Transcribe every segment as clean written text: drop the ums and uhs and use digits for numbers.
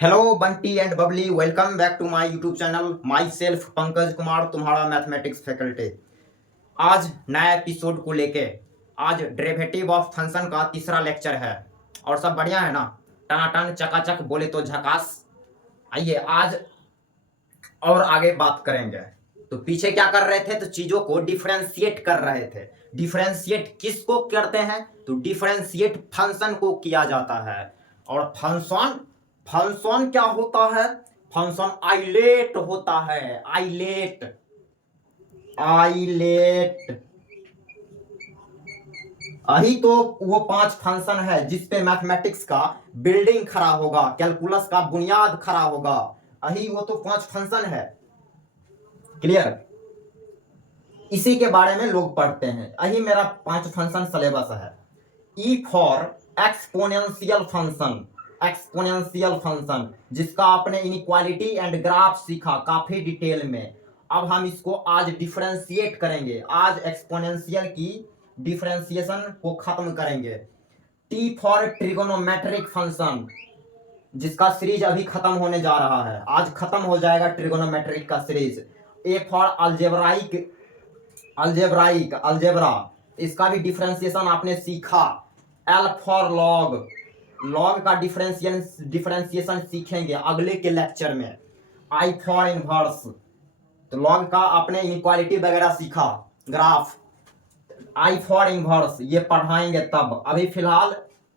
Hello Bunty and Babli, welcome back to my YouTube channel. Myself Pankaj Kumar, तुम्हारा mathematics faculty. आज नया episode को लेके आज डेरिवेटिव ऑफ फंक्शन का तीसरा लेक्चर है। और सब बढ़िया है ना? टनाटन चकाचक, बोले तो झकास। आइए आज और आगे बात करेंगे। तो पीछे क्या कर रहे थे? तो चीजों को डिफरेंशिएट कर रहे थे। डिफरेंशिएट किसको करते हैं? तो डिफरेंशिएट फंक्शन को किया जाता है। और फंक्शन फंक्शन क्या होता है? फंक्शन आइलेट होता है। आइलेट आइलेट यही तो वो 5 फंक्शन है जिसपे मैथमेटिक्स का बिल्डिंग खड़ा होगा, कैलकुलस का बुनियाद खड़ा होगा। यही वो तो 5 फंक्शन है। क्लियर? इसी के बारे में लोग पढ़ते हैं। यही मेरा 5 फंक्शन सिलेबस है। E for exponential function. Exponential function जिसका आपने इनइक्वालिटी एंड ग्राफ सीखा काफी डिटेल में। अब हम इसको आज डिफरेंशिएट करेंगे। आज एक्सपोनेंशियल की डिफरेंशिएशन को खत्म करेंगे। टी फॉर ट्रिगोनोमेट्रिक फंक्शन जिसका सीरीज अभी खत्म होने जा रहा है। आज खत्म हो जाएगा ट्रिगोनोमेट्रिक का सीरीज। ए फॉर अलजेब्रा, इसका भी डिफरेंशिएशन आपने सीखा। एल फॉर लॉग, लॉग का डिफरेंशिएशन सीखेंगे अगले के लेक्चर में। आई फॉर इनवर्स, तो लॉग का आपने इनइक्वालिटी वगैरह सीखा, ग्राफ। आई फॉर इनवर्स ये पढ़ाएंगे तब। अभी फिलहाल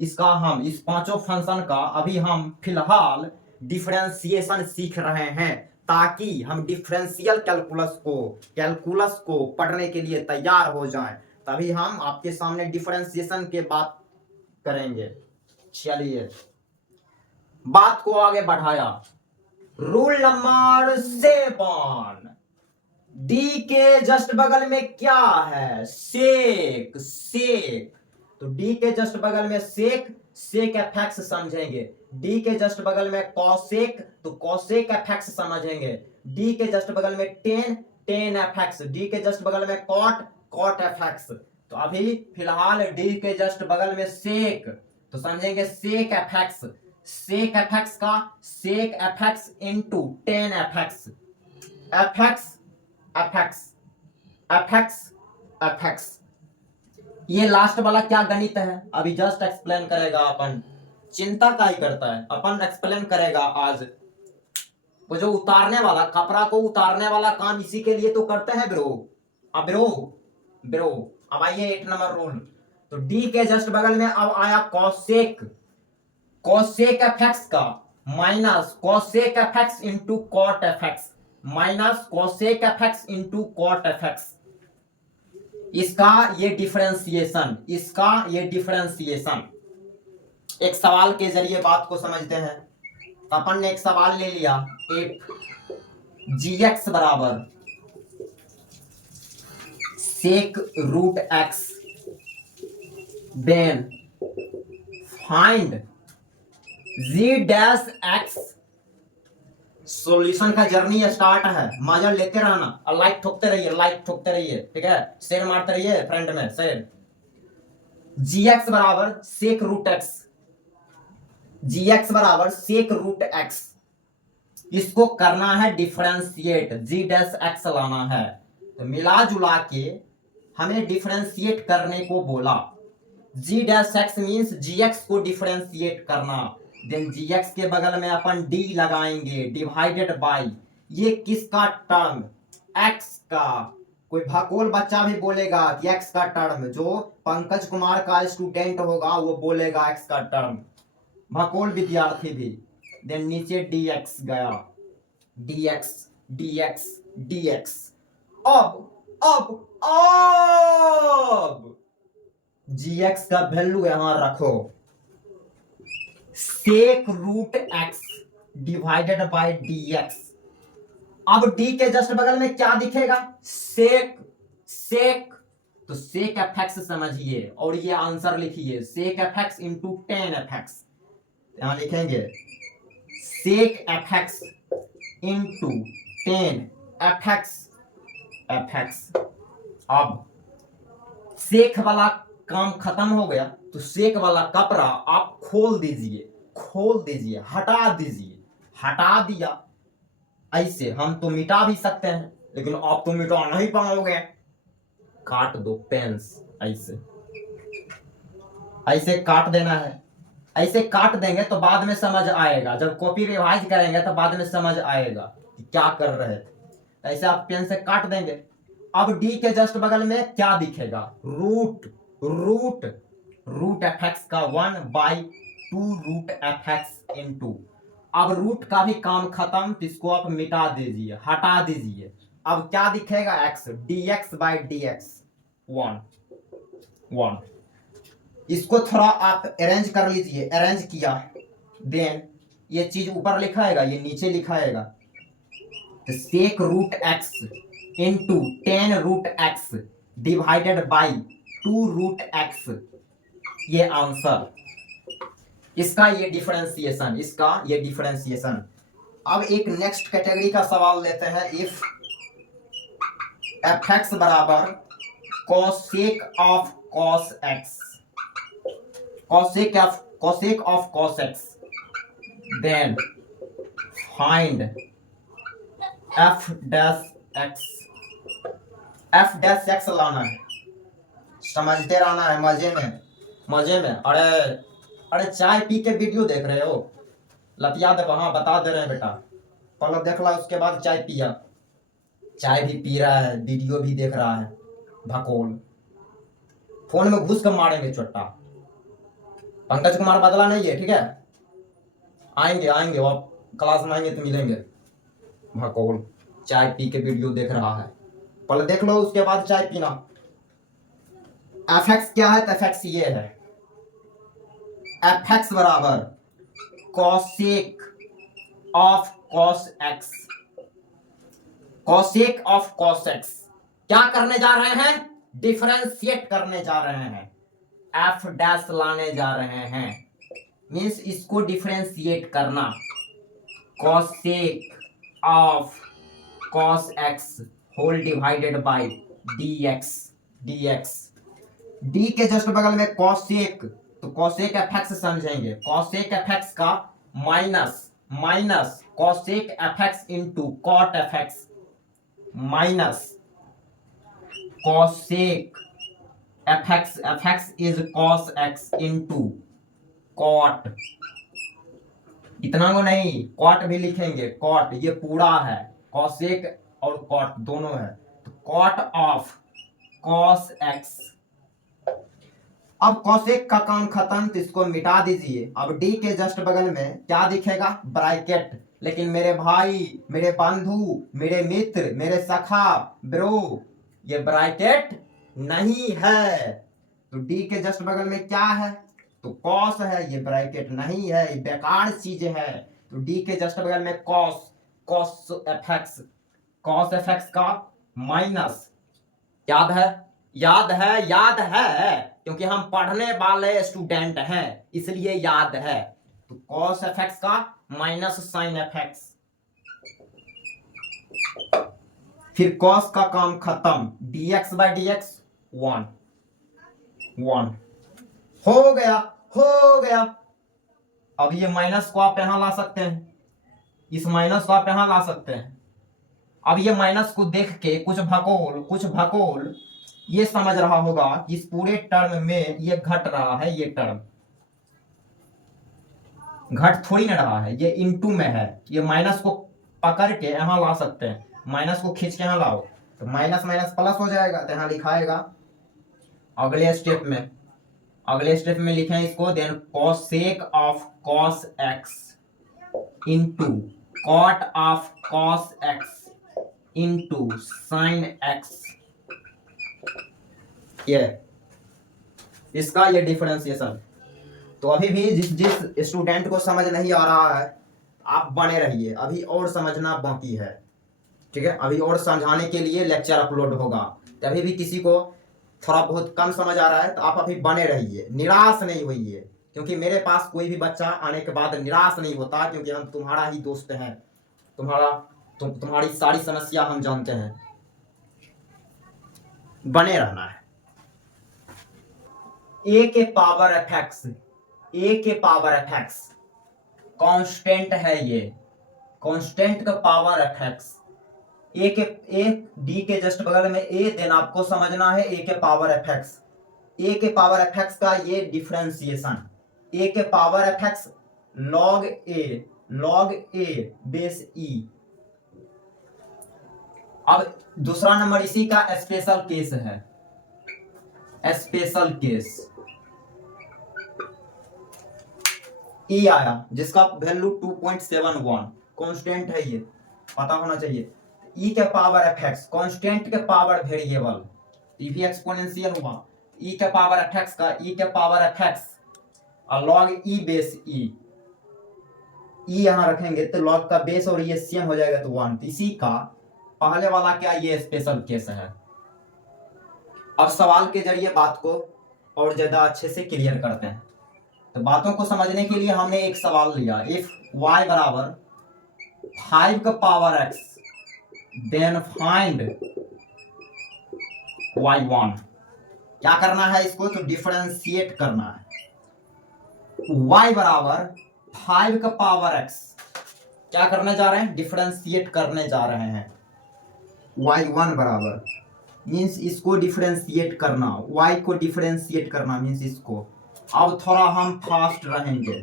इसका हम इस 5 फंक्शन का अभी हम फिलहाल डिफरेंशिएशन सीख रहे हैं, ताकि हम डिफरेंशियल कैलकुलस को पढ़ने के लिए तैयार हो जाएं। तभी हम आपके सामने डिफरेंशिएशन के बात करेंगे। चलिए बात को आगे बढ़ाया। रूल नंबर 7, डी के जस्ट बगल में क्या है? सेक। तो डी के जस्ट बगल में सेक एफएक्स समझेंगे। डी के जस्ट बगल में कॉसेक, तो कॉसेक एफएक्स समझेंगे। डी के जस्ट बगल में टेन एफएक्स। डी के जस्ट बगल में कॉट एफएक्स। तो अभी फिलहाल डी के जस्ट बगल में सेक, तो समझेंगे सेक एफएक्स। सेक एफएक्स का sec f x into ten f x. F x ये लास्ट वाला क्या गणित है अभी जस्ट एक्सप्लेन करेगा अपन। चिंता का ही करता है, अपन एक्सप्लेन करेगा आज। वो जो उतारने वाला कपड़ा को उतारने वाला काम इसी के लिए तो करते हैं ब्रो। अब ब्रो अब आइए 8 नंबर रूल। तो डी के जस्ट बगल में अब आया कॉसेक एफएक्स का minus cosec f x into cot f x, minus cosec f x into cot f x. इसका ये डिफरेंशिएशन एक सवाल के जरिए बात को समझते हैं। अपन ने एक सवाल ले लिया, एक gx बराबर सेक रूट एक्स, देन फाइंड जी डैश एक्स। सॉल्यूशन का जर्नी स्टार्ट है, मजा लेते रहना और लाइक ठोकते रहिए, ठीक है? शेयर मारते रहिए फ्रेंड में शेयर। gx बराबर सेक रूट एक्स, इसको करना है डिफरेंशिएट, जी डैश एक्स लाना है। तो मिला जुला के हमें डिफरेंशिएट करने को बोला। जी डैश एक्स मीन्स gx को डिफरेंशिएट करना। देन gx के बगल में अपन d लगाएंगे, डिवाइडेड बाय ये किसका टर्म? x का। कोई भकोल बच्चा भी बोलेगा कि x का टर्म, जो पंकज कुमार का स्टूडेंट होगा वो बोलेगा x का टर्म, भकोल विद्यार्थी भी। देन नीचे dx गया, dx। अब gx का वैल्यू यहां रखो, sec root x divided by dx। अब d के जस्ट बगल में क्या दिखेगा? सेक। तो सेक एफएक्स समझिए और ये आंसर लिखिए, सेक एफएक्स इंटू टेन एफएक्स। यहां लिखेंगे सेक एफएक्स इंटू टेन एफएक्स। अब सेक वाला काम खत्म हो गया, तो सेक वाला कपड़ा आप खोल दीजिए, हटा दीजिए। हटा दिया। ऐसे हम तो मिटा भी सकते हैं, लेकिन आप तो मिटा नहीं पाओगे। काट दो पेंस, ऐसे ऐसे काट देना है। ऐसे काट देंगे तो बाद में समझ आएगा, जब कॉपी रिवाइज करेंगे तो बाद में समझ आएगा कि क्या कर रहे थे। ऐसे आप पेन से काट देंगे। अब डी के जस्ट बगल में क्या दिखेगा? Root. Root root f x का 1/2 रूट एफ एक्स इंटू। अब रूट का भी काम खत्म, तो इसको आप मिटा दीजिए, हटा दीजिए। अब क्या दिखेगा? X, D x by D x 1। इसको थोड़ा आप अरेंज कर लीजिए। अरेंज किया, देन ये चीज ऊपर लिखाएगा, ये नीचे लिखाएगा। तो sec root x into 10 root x divided by 2 root x, ये आंसर। इसका ये डिफरेंशिएशन, इसका ये डिफरेंशिएशन। अब एक नेक्स्ट कैटेगरी का सवाल लेते हैं। इफ एफ एक्स बराबर cosec of cos x, cosec of cos x, then find f dash x। f dash x लाना है, समझते रहना है, मजे में मजे में। अरे चाय पी के वीडियो देख रहे हो? लतिया दे, वहां बता दे रहे हैं बेटा। पहले देख ला, उसके बाद चाय पिया। चाय भी पी रहा है, वीडियो भी देख रहा है, भकोल। फोन में घुस कर मारेंगे चोट्टा। पंकज कुमार बदला नहीं है, ठीक है? आएंगे आएंगे, वो क्लास में आएंगे तो मिलेंगे। भकोल चाय पी के वीडियो देख रहा है, पहले देख लो उसके बाद चाय पीना। एफ एक्स क्या है? तो एफ एक्स ये है, एफ एक्स बराबर cosec of cos x. Cosec of cos x क्या करने जा रहे हैं? डिफरेंशिएट करने जा रहे हैं, एफ डैश लाने जा रहे हैं। मीन्स इसको डिफरेंशिएट करना। Cosec of cos x whole divided by dx। D के जस्ट बगल में कॉसेक, तो कॉसेक एफ एक्स समझेंगे। कॉसेक एफ एक्स का minus cosec f x into cot f x, minus cosec f x is cos x into cot. इतना को नहीं, cot भी लिखेंगे। कॉट ये पूरा है, कॉसेक और कॉट दोनों है। तो कॉट ऑफ कॉस एक्स। अब कॉसेक का काम खत्म, तो इसको मिटा दीजिए। अब डी के जस्ट बगल में क्या दिखेगा? ब्रैकेट। लेकिन मेरे भाई, मेरे बंधु, मेरे मित्र, मेरे सखा, ब्रो, ये ब्रैकेट नहीं है। तो डी के जस्ट बगल में क्या है? तो कॉस है, ये ब्रैकेट नहीं है, ये बेकार चीज है। तो डी के जस्ट बगल में कॉस एफ एक्स का माइनस। याद है क्योंकि हम पढ़ने वाले स्टूडेंट हैं, इसलिए याद है। तो कॉस एफ एक्स का माइनस साइन एफ एक्स, फिर कॉस का काम खत्म, dx बाई डी एक्स 1 हो गया। अब ये माइनस को आप यहां ला सकते हैं, इस माइनस को आप यहां ला सकते हैं। अब ये माइनस को देख के कुछ भकोल ये समझ रहा होगा कि इस पूरे टर्म में ये घट रहा है, ये टर्म घट थोड़ी ना रहा है, ये इनटू में है। ये माइनस को पकड़ के यहां ला सकते हैं, माइनस को खींच के यहां लाओ तो माइनस माइनस प्लस हो जाएगा, तो यहां लिखाएगा। अगले स्टेप में लिखें इसको, then cosec of cos x into cot of cos x into sine x. ये इसका ये डिफरेंशिएशन। तो अभी भी जिस स्टूडेंट को समझ नहीं आ रहा है, आप बने रहिए, अभी और समझना बाकी है, ठीक है? अभी और समझाने के लिए लेक्चर अपलोड होगा। तो अभी भी किसी को थोड़ा बहुत कम समझ आ रहा है तो आप अभी बने रहिए, निराश नहीं होइए। क्योंकि मेरे पास कोई भी बच्चा आने के बाद निराश नहीं होता, क्योंकि हम तुम्हारा ही दोस्त हैं, तुम्हारी सारी समस्या हम जानते हैं। बने रहना है। ए के पावर एफ एक्स कांस्टेंट है ये, कांस्टेंट का power F x, A D के जस्ट बगल में ए, देन आपको समझना है ए के पावर एफ एक्स, ए के पावर एफ एक्स का ये डिफरेंशिएशन, ए के पावर एफ एक्स लॉग ए बेस ई। अब दूसरा नंबर इसी का स्पेशल केस है, स्पेशल केस ई आया जिसका वैल्यू 2.71 कांस्टेंट है, ये पता होना चाहिए। ई के पावर एफ एक्स कांस्टेंट के पावर वेरिएबल, ये भी एक्सपोनेंशियल हुआ, ई के पावर एफ एक्स का ई के पावर एफ एक्स और लॉग ई बेस ई यहां रखेंगे तो लॉग का बेस और ये सेम हो जाएगा तो 1। इसी का पहले वाला क्या ये स्पेशल केस है। अब सवाल के जरिए बात को और ज्यादा अच्छे से क्लियर करते हैं। तो बातों को समझने के लिए हमने एक सवाल लिया, इफ y बराबर 5 का power x then find y1। क्या करना है इसको, तो डिफरेंशिएट करना है। y बराबर 5 का पावर x क्या करने जा रहे हैं, डिफरेंशिएट करने जा रहे हैं। y1 बराबर मीन्स इसको डिफरेंशिएट करना, y को डिफरेंशिएट करना मीन्स इसको। अब थोड़ा हम फास्ट रहेंगे,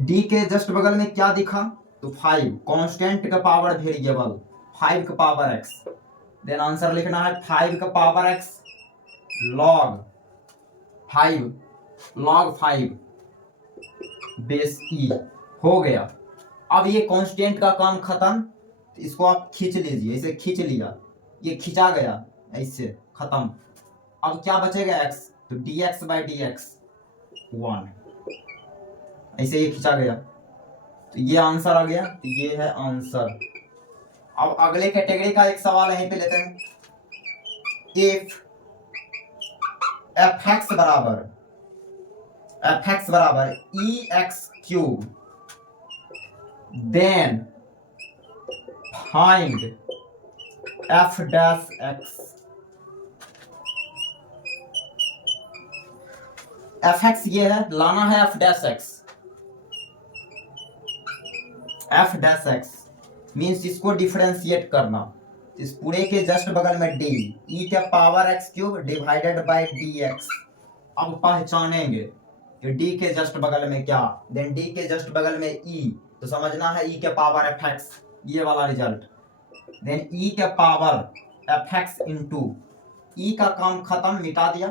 d के जस्ट बगल में क्या दिखा, तो 5 कांस्टेंट का पावर वेरिएबल 5 का पावर x, देन आंसर लिखना है 5 का पावर x लॉग 5 बेस ई हो गया। अब ये कांस्टेंट का काम खत्म, इसको आप खींच लीजिए, इसे खींच लिया, ये खींचा गया ऐसे खत्म। अब क्या बचेगा x, तो dx बाई डी एक्स 1, ऐसे ये खींचा गया तो ये आंसर आ गया, तो ये है आंसर। अब अगले कैटेगरी का एक सवाल यहीं पे लेते हैं, इफ एफ एक्स बराबर e x cube then find f dash x. F x ये है, लाना है एफ डैश एक्स मीन्स इसको डिफरेंशिएट करना। इस पूरे के जस्ट बगल में डी ई के power x cube divided by D x. अब पहचानेंगे कि डी के जस्ट बगल में क्या, देन डी के जस्ट बगल में ई, तो समझना है ई के पावर एफ एक्स, ये वाला रिजल्ट, देन ई के पावर एफ एक्स इंटू ई का काम खत्म, मिटा दिया।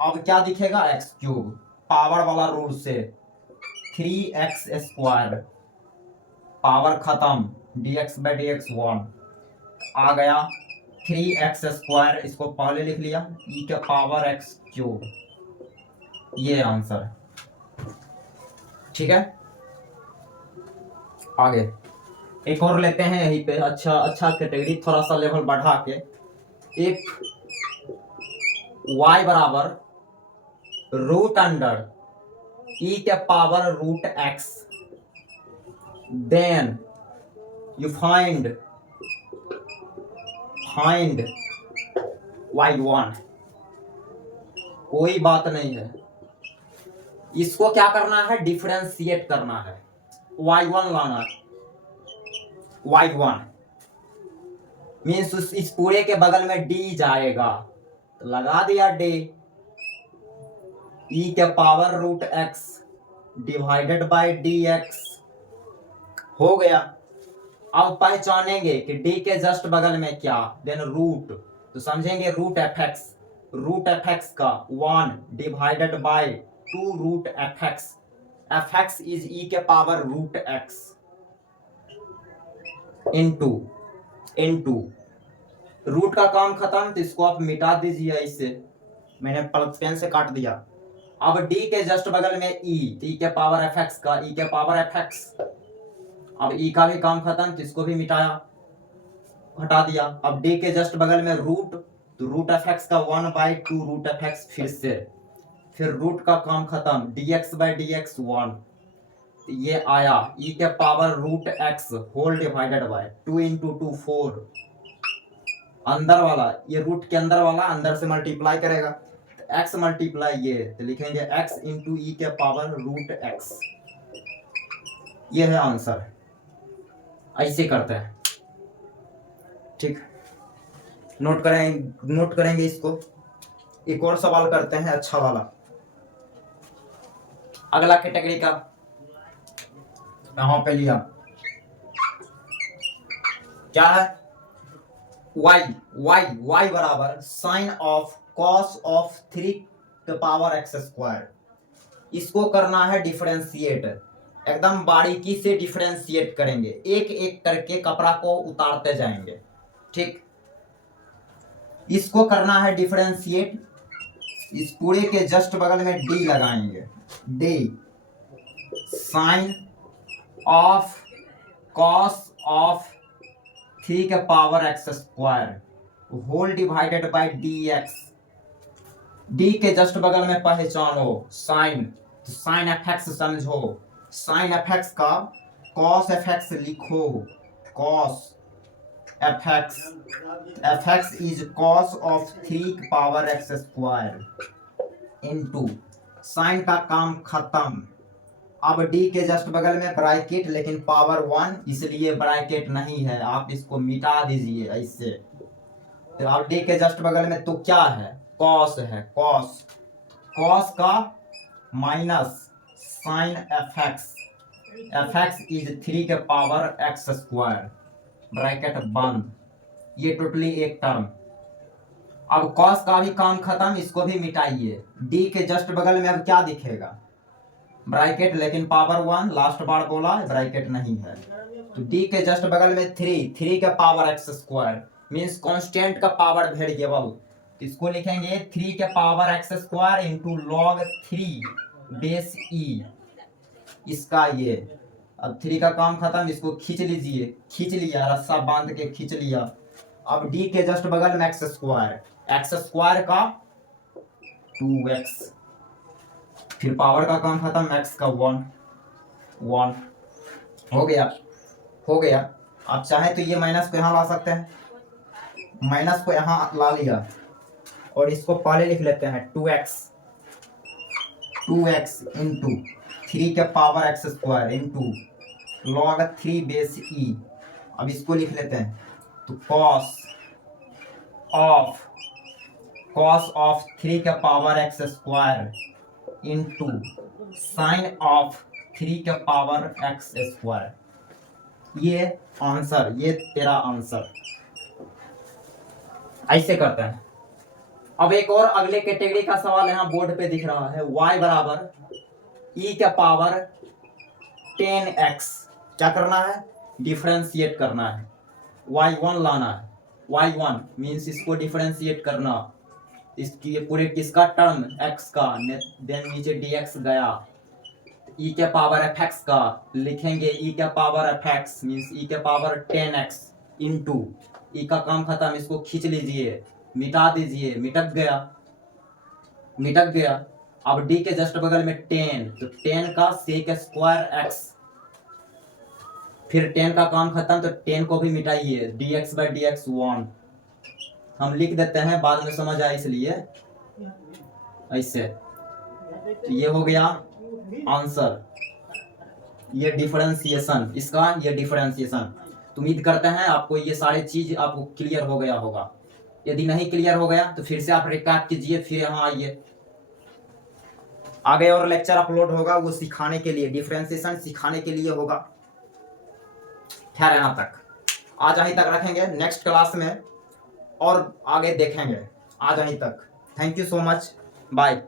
अब क्या दिखेगा, एक्स क्यूब, पावर वाला रूल से 3x स्क्वायर, पावर खत्म, dx बाई डी एक्स 1 आ गया 3x स्क्वायर, इसको पहले लिख लिया, e के पावर x क्यूब, ये आंसर। ठीक है, आगे एक और लेते हैं यहीं पे, अच्छा कैटेगरी थोड़ा सा लेवल बढ़ा के। इफ y बराबर रूट अंडर ई के power root x then you find y1। कोई बात नहीं है, इसको क्या करना है, डिफरेंशिएट करना है, y1 लाना है। y1 मीन्स इस पूरे के बगल में d जाएगा, तो लगा दिया d, ई के power root x divided by D x हो गया। अब पहचानेंगे कि डी के जस्ट बगल में क्या, देन रूट, तो समझेंगे रूट एफ एक्स का 1 divided by 2 root f x is e के power root x into root का काम खत्म, तो इसको आप मिटा दीजिए, ऐसे मैंने पेन से काट दिया। अब d के जस्ट बगल में e, t के पावर एफ एक्स का e के पावर एफ एक्स, अब e का भी काम खत्म, तो इसको भी मिटाया, हटा दिया। अब d के जस्ट बगल में रूट, तो रूट एफ एक्स का 1 बाई 2 रूट एफ एक्स, फिर रूट का काम खत्म, dx बाई डी एक्स 1, ये आया e के power root x whole divided by 2 into 2 4, अंदर वाला ये रूट के अंदर वाला अंदर से मल्टीप्लाई करेगा, x मल्टीप्लाई ये, तो लिखेंगे x इंटू ई के पावर रूट x। ये है आंसर, ऐसे करते हैं। ठीक, नोट करेंगे इसको। एक और सवाल करते हैं अच्छा वाला, अगला कैटेगरी का यहां पे लिया, क्या है, y बराबर साइन ऑफ कॉस ऑफ 3 के पावर x स्क्वायर। इसको करना है डिफरेंशिएट, एकदम बारीकी से डिफरेंशिएट करेंगे, एक एक करके कपड़ा को उतारते जाएंगे। ठीक, इसको करना है डिफरेंशिएट, इस पूरे के जस्ट बगल में d लगाएंगे, d sine of cos of 3 के power x square whole divided by dx। d के जस्ट बगल में पहचानो साइन, तो साइन fx समझो, साइन fx का cos fx लिखो, cos fx, fx is cos of 3 power x square into sine का काम खत्म। अब d के जस्ट बगल में ब्रैकेट, लेकिन पावर 1 इसलिए ब्रैकेट नहीं है, आप इसको मिटा दीजिए ऐसे। तो अब d के जस्ट बगल में तो क्या है, cos है, cos का माइनस साइन fx इज 3 के पावर x स्क्वायर, ब्रैकेट बंद। ये टोटली एक टर्म। अब cos का भी काम खत्म, इसको भी मिटाइए। d के जस्ट बगल में अब क्या दिखेगा, ब्रैकेट, लेकिन पावर 1 लास्ट बार बोला ब्रैकेट नहीं है। तो d के जस्ट बगल में 3 के power x square means constant का पावर वेरिएबल, तो इसको लिखेंगे 3 के power x square into log 3 base e, इसका ये। अब 3 का काम खत्म, इसको खींच लीजिए, खींच लिया, रस्सा बांध के खींच लिया। अब d के जस्ट बगल में x स्क्वायर का 2x, फिर पावर का काम खत्म, x का 1 हो गया। आप चाहे तो ये माइनस को यहाँ ला सकते हैं, माइनस को यहाँ ला लिया और इसको पहले लिख लेते हैं 2x इंटू 3 के power x square into log 3 base e। अब इसको लिख लेते हैं, तो cos ऑफ 3 के power x square into sine of 3 के पावर x स्क्वायर। ये आंसर, ये तेरा आंसर, ऐसे करते हैं। अब एक और अगले कैटेगरी का सवाल यहाँ बोर्ड पे दिख रहा है, y बराबर e के पावर 10x। क्या करना है, डिफरेंशिएट करना है, y1 लाना है, y1 मीन्स इसको डिफरेंशिएट करना, इसकी पूरे किसका टर्म x का, देन नीचे dx गया, e के पावर fx का लिखेंगे, e के पावर fx मीन्स e के पावर 10x इंटू e का काम खत्म, इसको खींच लीजिए, मिटा दीजिए, मिटक गया। अब d के जस्ट बगल में 10, तो 10 का sec स्क्वायर x, फिर 10 का काम खत्म, तो 10 को भी मिटाइए, dx बाई dx 1 हम लिख देते हैं, बाद में समझ आए इसलिए ऐसे। तो ये हो गया आंसर, ये डिफरेंशिएशन, इसका ये डिफरेंशिएशन। तो उम्मीद करते हैं आपको ये सारी चीज आपको क्लियर हो गया होगा। यदि नहीं क्लियर हो गया तो फिर से आप रिकैप कीजिए, फिर यहाँ आइए, आगे और लेक्चर अपलोड होगा, वो सिखाने के लिए, डिफरेंशिएशन सिखाने के लिए होगा। खैर यहाँ तक, आज यहीं तक रखेंगे, नेक्स्ट क्लास में और आगे देखेंगे। आज यहीं तक, thank you so much, bye.